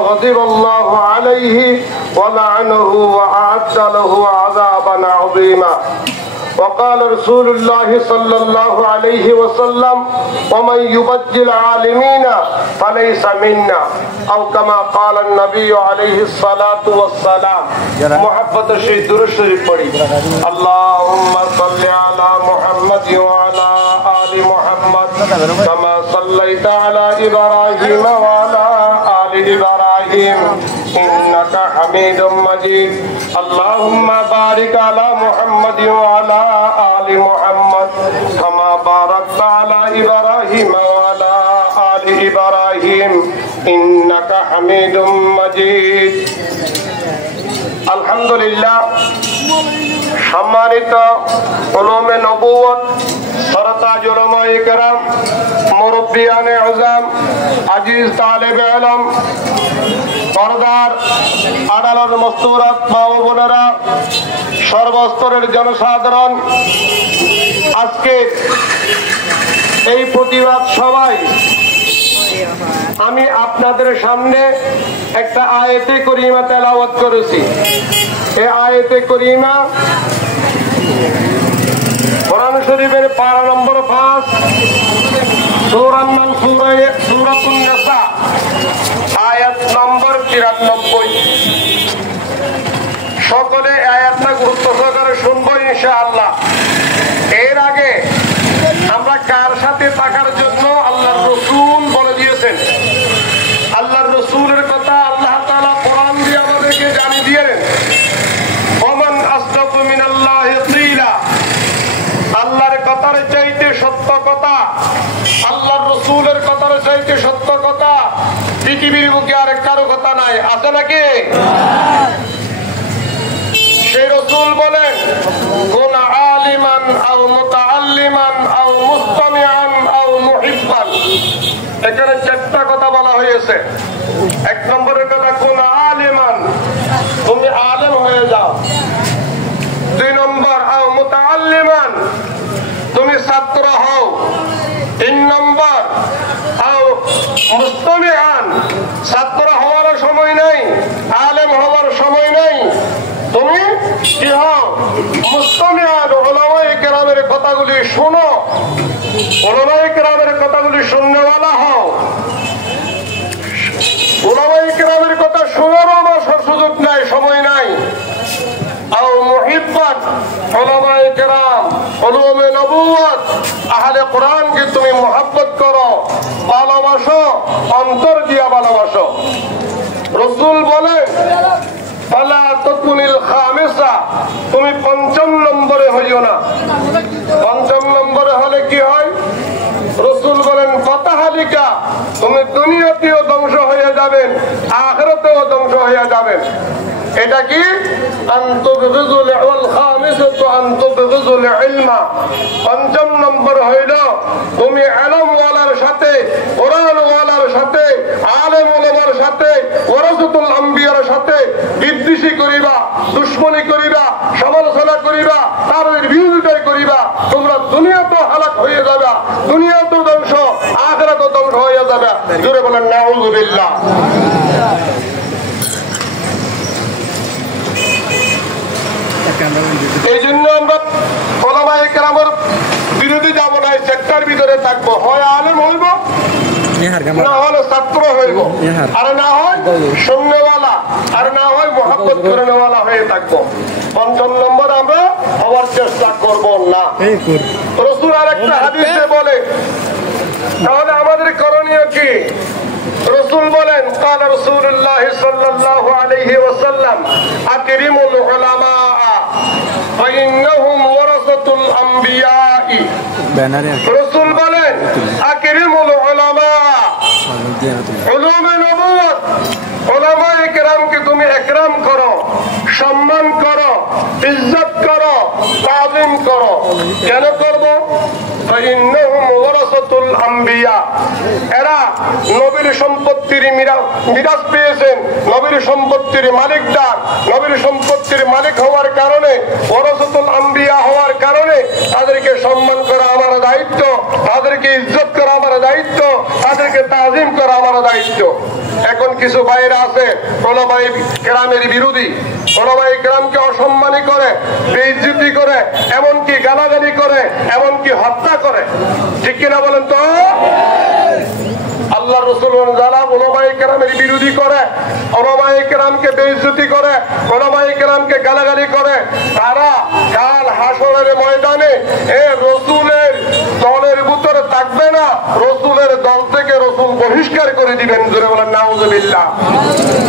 غضب الله عليه ولعنه وأعد له عذابا عظيما. وقال رسول الله صلى الله عليه وسلم ومن يبجل العالمين فليس منا أو كما قال النبي عليه الصلاة والسلام. محبت الشيء درود شريف پڑھی. اللهم صل على محمد وعلى آل محمد كما صليت على إبراهيم وعلى آل إبراهيم إنك حميد مجيد. اللهم بارك على محمد وعلى آل محمد كما باركت على إبراهيم وعلى آل إبراهيم إنك حميد مجيد. আলহামদুলিল্লাহ, সম্মানিত উলুমে নবুয়ত, সরতাজ উলামায়ে কেরাম, মুরব্বিয়ানে আযম, আজিজ তালেবে ইলম, পর্দার আড়ালের মস্তুরাত মা ও বোনেরা, সর্বস্তরের জনসাধারণ, আজকে এই প্রতিবাদ সভায় আমি আপনাদের সামনে একটা আয়াতে করিমা তেলাওয়াত করেছি। এই আয়াতে করিমা কোরআন শরীফের পারা নম্বর 5 সূরাতুন নিসা আয়াত নম্বর 93। সকলে আয়াতটা গুরুত্ব সহকারে শুনবো ইনশাআল্লাহ। এর আগে আমরা কার সাথে থাকার জন্য আল্লাহর রাসূল বলে দিয়েছেন। আল্লাহর রাসূলের কথা আল্লাহ তাআলা কোরআন দিয়ে আমাদেরকে জানিয়ে দিলেন, ওমান আসদাকু মিনাল্লাহি কিলা। আল্লাহর কথার চাইতে সত্য কথা, আল্লাহর রাসূলের কথার চাইতে সত্য কথা পৃথিবীর বুকে আর কারো কথা নাই। আছে নাকি? সেই রাসূল বলেন, কোন আলিমান আও মুতাআল্লিমান আও মুস্তামিআন আও মুহিব্বান। এখানে চারটা কথা বলা হয়েছে। এক নম্বরের কথা, কোন আলিমান, তুমি আলেম হয়ে যাও। 2 নম্বর, আও মুতাআল্লিমান, তুমি ছাত্র হও। 3 নম্বর, আও মুস্তামিআন, ছাত্র হওয়ার সময় নাই, আলেম হওয়ার সময় নাই, তুমি কি হও? মুস্তামিআন, উলামায়ে কেরামের কথাগুলি শোনো, উলামায়ে কেরামের কথাগুলি শুননেওয়ালা হও। উলামায়ে কেরামের কথা শোনারও আমার সুযোগ নাই, সময় নাই। আও মুহিব্বান, উলামায়ে কেরাম, উলুমে নবুয়ত, আহলে কোরআনকে তুমি মুহাব্বত করো, ভালোবাসো, অন্তর দিয়া ভালোবাসো। রাসূল বলে, ফালা তাকুনিল খামিসা, তুমি 5ম নম্বরে হইও না। 5ম নম্বরে হলে কি হয়? রাসূল বলেন, ফাতাহালিকা, তুমি দুনিয়াতেও ধ্বংস হয়ে যাবেন, আখিরাতেও ধ্বংস হয়ে যাবেন। এটা কি? আনতুবগিজুল ওয়াল খামিসাতু আনতুবগিজুল ইলমা। 5ম নম্বর হইল তুমি ইলমওয়ালার সাথে, কোরআনওয়ালার সাথে, আলেম ওলামার সাথে, ওয়ারাসাতুল আম্বিয়ার সাথে বিদ্বেষী করিবা, দুশমনী করিবা, সমালোচনা করিবা, তাদের বিরোধিতা করিবা, তোমরা দুনিয়াতেও হালাক হয়ে যাবে, দুনিয়াতেও ধ্বংস, আখিরাতেও ধ্বংস হয়ে যাবে। জোরে বলেন নাউযুবিল্লাহ। এই জন্য আমরা উলামায়ে কেরামের বিরোধী যাব না, সেক্টর ভিতরে থাকবো। হয় আলেম হইব, না হলে ছাত্র হইব, আর না হয় শুননেওয়ালা, আর না হয় মুহাব্বত করেনেওয়ালা হয়ে থাকবো। 5ম নম্বর আমরা হওয়ার চেষ্টা করব না। রাসূল আরেকটা হাদিসে বলে, তাহলে আমাদের করণীয় কি? রাসূল বলেন, قال رسول الله صلى الله عليه وسلم اكرموا العلماء فانهم ورثة الانبياء। রাসূল বলেন, اكرموا العلماء, উলুমে নবুয়ত, উলামায়ে কেরামকে তুমি ইকরাম করো, সম্মান করো, ইজ্জত করো, তাজিম করো। কেন করব? فإنهم ورثة الأنبياء, এরা নবীর সম্পত্তির মিরাস পেয়েছেন, নবীর সম্পত্তির মালিকদার। নবীর সম্পত্তির মালিক হওয়ার কারণে, ওয়ারাসাতুল আম্বিয়া হওয়ার কারণে তাদেরকে সম্মান করা আমার দায়িত্ব, তাদেরকে ইজ্জত করা আমার দায়িত্ব, তাদেরকে তাজিম করা আমার দায়িত্ব। এখন কিছু বাইরে আছে ওলামায়ে কেরামের বিরোধী, ওলামায়ে কেরামকে অসম্মানী করে, বেইজ্জতি করে, এমনকি গালাগালি করে, এমনকি হত্যা করে। ঠিক কিনা বলেন তো? আল্লাহ রাসূল যারা ওলামায়ে কেরামের বিরোধী করে, ওলামায়ে কেরামকে বেইজ্জতি করে, ওলামায়ে কেরামকে গালাগালি করে, তারা কাল হাসরের ময়দানে রাসূলের দলের ভিতরে থাকবে না, রাসূলের দল থেকে রাসূল বহিষ্কার করে দিবেন। জোরে বলেন নাউযুবিল্লাহ।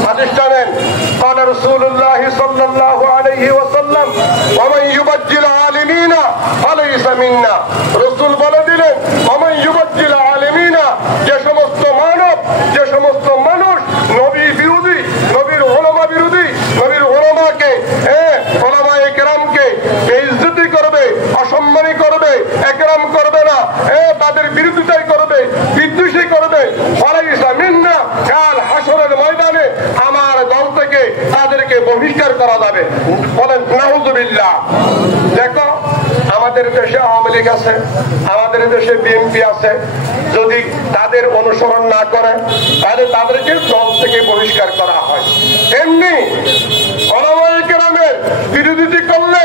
হাদিস জানেন, قال رسول الله صلى الله عليه وسلم ومن يبجل عالمين فليس منا। রাসূল বলে দিলেন, ومن يبجل عالمين, যে সমস্ত মানব, যে সমস্ত মানুষ নবী বিরোধী, নবীর উলামা বিরোধী, নবীর উলামাকে উলামায়ে কেরামকে বেইজ্জতি করবে, অসম্মানী করবে, একরাম করবে না, তাদের বিরোধিতাই করবে, বিদ্বেষী করবে, ফালাইসা মিন্না, কাল হাসরের ময়দানে আমার দল থেকে তাদেরকে বহিষ্কার করা যাবে। বলেন নাউযুবিল্লাহ। দেখো আমাদের দেশে আওয়ামী লীগ আছে, আমাদের দেশে বিএনপি আছে, যদি তাদের অনুসরণ না করে তাহলে তাদেরকে দল থেকে বহিষ্কার করা হয়। এমনি উলামায়ে কেরামের বিরোধিতা করলে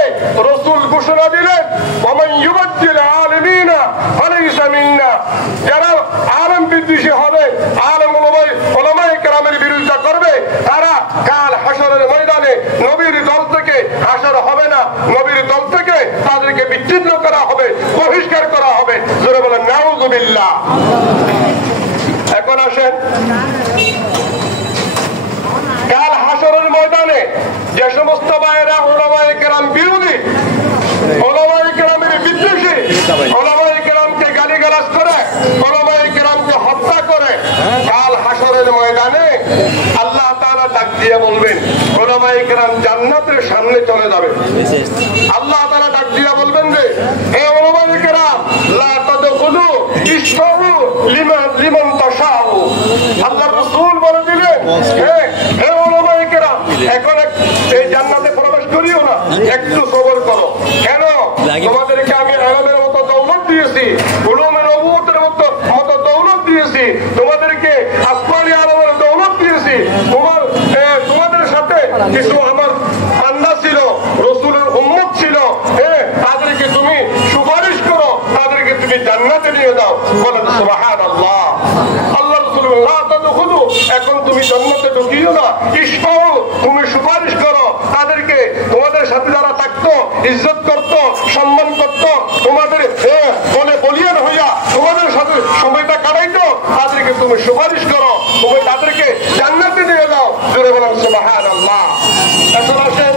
রাসূল ঘোষণা দিলেন, ওমান ইউবাজ্জিল আলিমিনা ফালাইসা মিন্না। যারা আলেম বিদ্বেষী হবে, আলেম উলামায়ে কেরামের বিরোধিতা করবে, তারা কাল হাসরের ময়দানে নবীর দল থেকে হাসর হবে না, নবীর দল থেকে তাদেরকে বিচ্ছিন্ন করা হবে, বহিষ্কার করা হবে। জোরে বলেন নাউযুবিল্লাহ। এখন আসেন, কাল হাসরের ময়দানে যে সমস্ত ভাইয়েরা উলামায়ে কেরাম বিরোধী, উলামায়ে কেরামের বিদ্বেষী, উলামায়ে কেরামকে গালিগালাজ করে, উলামায়ে কেরামকে হত্যা করে, কাল হাসরের ময়দানে আল্লাহ তাআলা ডাক দিয়ে বলবেন, উলামায়ে কেরাম জান্নাতের সামনে চলে যাবে। আল্লাহ তাআলা ডাক দিয়ে বলবেন যে, হে উলামায়ে কেরাম, লা তাদখুলু ইশফাউ লিমান তাশাউ। আল্লাহ রাসূল বলে দিলেন, হে উলামায়ে কেরাম, এখন এই জান্নাতে প্রবেশ করিও না, একটু সবর করো। কেন? তোমাদেরকে আমি আলমের মতো দৌলত দিয়েছি, উলুমে নবুয়তের মতো দৌলত দিয়েছি, তোমাদেরকে আসমানি আলমের দৌলত দিয়েছি। তোমাদের সাথে কিছু আমার বান্দা ছিল, রাসূলের উম্মত ছিল, তাদেরকে তুমি সুপারিশ করো, তাদেরকে তুমি জান্নাতে নিয়ে দাও। বলেন সুবহানাল্লাহ। আল্লাহ রাসূল লা তাদখুলু, এখন তুমি জান্নাতে ঢুকিও না, ইশফাউ, তুমি সুপারিশ করো তাদেরকে। তোমাদের সাথে যারা থাকতো, ইজ্জত করতো, সম্মান করতো, তোমাদের বলে বলিয়ান হইয়া তোমাদের সাথে সময়টা কাটাইতো, তাদেরকে তুমি সুপারিশ করো, তুমি তাদেরকে জান্নাতে নিয়ে দাও। জোরে বলেন সুবহানাল্লাহ। এখন আসেন,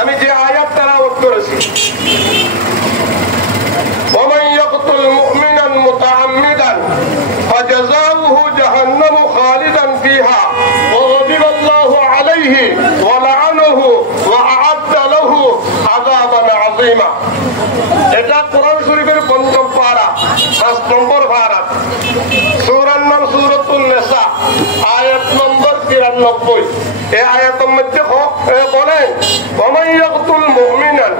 আমি যে আয়াত তেলাওয়াত করেছি, ওমান ইয়াকতুল মুমিনান মুতাআম্মিদান ফাজাযাউহু জাহান্নামু খালিদান ফিহা ওয়া গাদিবাল্লাহু আলাইহি ওয়া লা'নাহু ওয়া আ'আদ্দা লাহু আযাবান আযীমা। এটা কোরআন শরীফের ৫ম পারা, ৫ নম্বর পারা, সূরার নাম সূরাতুন নিসা, আয়াত নম্বর ৯৩। এই আয়াতের মধ্যে বলেন, ওমান ইয়াকতুল মুমিনান,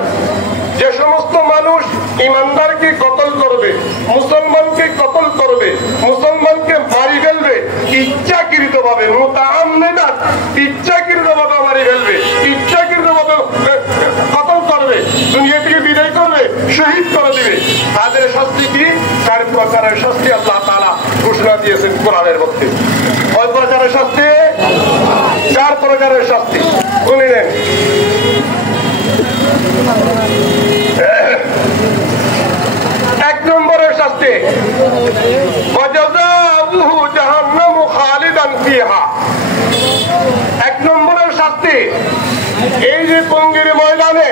যে সমস্ত মানুষ ইমানদারকে কতল করবে, মুসলমানকে কতল করবে, মুসলমানকে মারি ফেলবে ইচ্ছাকৃত ভাবে, মুতাআম্মিদান, ইচ্ছাকৃত ভাবে মারি ফেলবে, ইচ্ছাকৃত ভাবে কতল করবে, দুনিয়া থেকে বিদায় করবে, শহীদ করে দিবে, তাদের শাস্তি কি? ৪ প্রকারের শাস্তি আল্লাহ তাআলা ঘোষণা দিয়েছেন কোরআনের মধ্যে। কয় প্রকারের শাস্তি? ৪ প্রকারের শাস্তি। শুনে নেন। ১ নম্বরের শাস্তি, ওয়াজাযাউহু জাহান্নামু খালিদান ফিহা। ১ নম্বরের শাস্তি, এই যে টঙ্গীর ময়দানে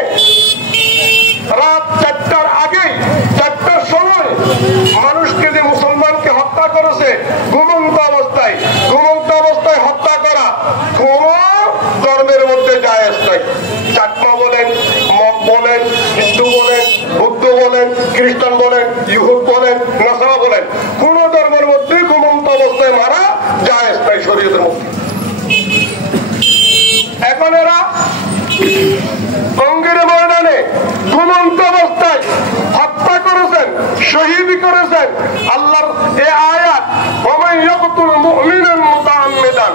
রাত ৪টার আগে, ৪টার সময় মানুষকে যে মুসলমানকে হত্যা করেছে ঘুমন্ত অবস্থায়, ঘুমন্ত অবস্থায় হত্যা করা কোন ধর্মের মধ্যে জায়েজ নাই। চাকমা বলেন, মগ বলেন, হিন্দু বলেন, বৌদ্ধ বলেন, খ্রিস্টান বলেন, ইহুদ বলেন, নাসারা বলেন, কোন ধর্মের মধ্যে ঘুমন্ত অবস্থায় মারা জায়েজ নাই শরীয়তের মধ্যে। এখন এরা টঙ্গীর ময়দানে ঘুমন্ত অবস্থায় হত্যা করেছেন শহীদ করেছেন। আল্লাহর এই আয়াত, ওয়ামান ইয়াকতুল মুমিনান মুতাআম্মিদান,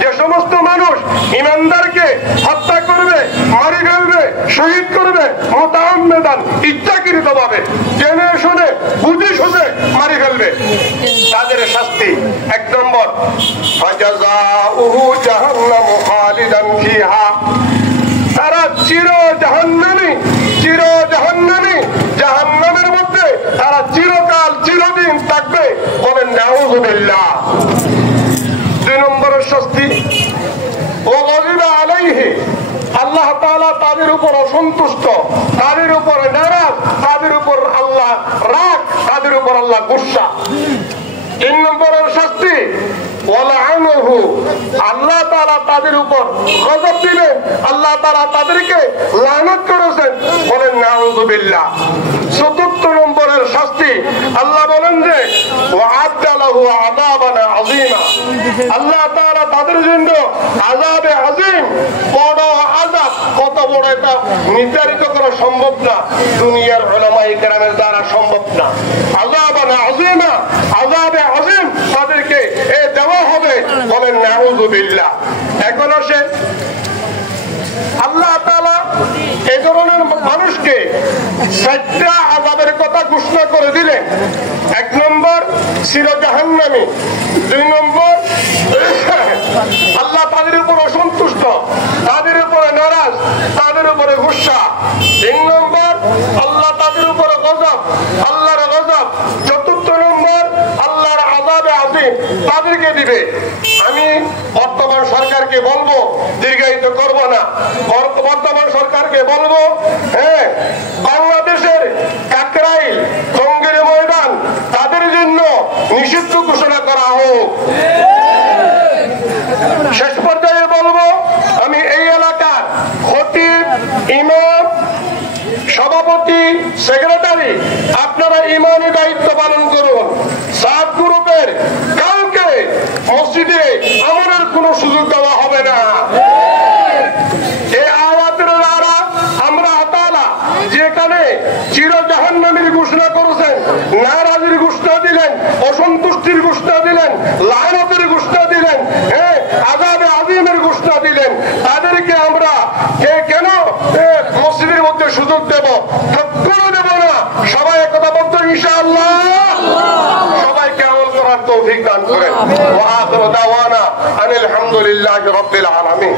যে সমস্ত মানুষ ঈমানদারকে হত্যা করবে, মারি ফেলবে, শহীদ করবে, মুতাআম্মিদান ইচ্ছাকৃতভাবে, জেনে শুনে বুঝে শুনে মারি ফেলবে, তাদের শাস্তি 1 নম্বর ফাজাযাউহু জাহান্নামু খালিদান ফিহা, তারা চির জাহান্নামী, চির জাহান্নামী, জাহান্নামের মধ্যে তারা চিরকাল চিরদিন থাকবে। বলেন নাউযুবিল্লাহ। 2 নম্বরের শাস্তি ওয়া গাযিবা আলাইহি, আল্লাহ তাআলা তাদের উপর অসন্তুষ্ট, তাদের উপর নারাজ, তাদের উপর আল্লাহ রাগ, তাদের উপর আল্লাহ গুসা। 3 নম্বরের শাস্তি ওয়ালাআনহু, আল্লাহ তাআলা তাদের উপর গজব দিবেন, আল্লাহ তাআলা তাদেরকে লানত করেছেন। বলেন নাউযুবিল্লাহ। 4 নম্বরের শাস্তি আল্লাহ বলেন যে ওয়া'আদ্দা লাহু আযাবান আযীমা, আল্লাহ তাআলা তাদের জন্য আযাবে আযীম, বড় আযাব, কত বড় এটা নির্ধারিত করা সম্ভব না, দুনিয়ার উলামায়ে কেরামের দ্বারা সম্ভব না। আযাবান আযীমা, আযাবে আযীম তাদেরকে দেওয়া হবে। বলেন নাউযুবিল্লাহ। এখন আসে আল্লাহ তাআলা এই ধরনের মানুষকে 7টা আযাবের কথা ঘোষণা করে দিলেন। 1 নম্বর চির জাহান্নামী, 2 নম্বর আল্লাহ তাদের উপর অসন্তুষ্ট, তাদের উপরে নারাজ, তাদের উপরে গুসা, 3 নম্বর আল্লাহ তাদের উপরে গজব, আল্লাহর গজব, 4 নম্বর আল্লাহর আযাবে আযীম তাদেরকে দিবে। আমি বর্তমান সরকারকে বলবো, দীর্ঘায়িত করব না, বর্তমান সরকারকে বলবো, হ্যাঁ, বাংলাদেশের কাকরাইল, টঙ্গীর ময়দান তাদের জন্য নিষিদ্ধ ঘোষণা করা হোক। শেষ পর্যায়ে বলবো, আমি এই এলাকার খতিব, ইমাম, সভাপতি, সেক্রেটারি, আপনারা ইমানি দায়িত্ব পালন করুন। 7 গ্রুপের কাউকে মসজিদে আমাদের কোনো সুযোগ দেওয়া হবে না। এই আয়াতের দ্বারা আমরা তাআলা যেখানে চির জাহান্নামীর ঘোষণা করেছেন, নারাজির ঘোষণা দিলেন, অসন্তুষ্টির ঘোষণা দিলেন, লায়নতের ঘোষণা দিলেন, হ্যাঁ, আযাবে আযীমের ঘোষণা দিলেন, তাদেরকে আমরা কেন মসজিদের মধ্যে সুযোগ দেব? করে দেব না। সবাই একথা বলতো ইনশাআল্লাহ। সবাইকে আমল করার তৌফিক দান করেন। ওয়া আখিরু দাওয়ানা আনিল হামদুলিল্লাহি রাব্বিল আলামিন।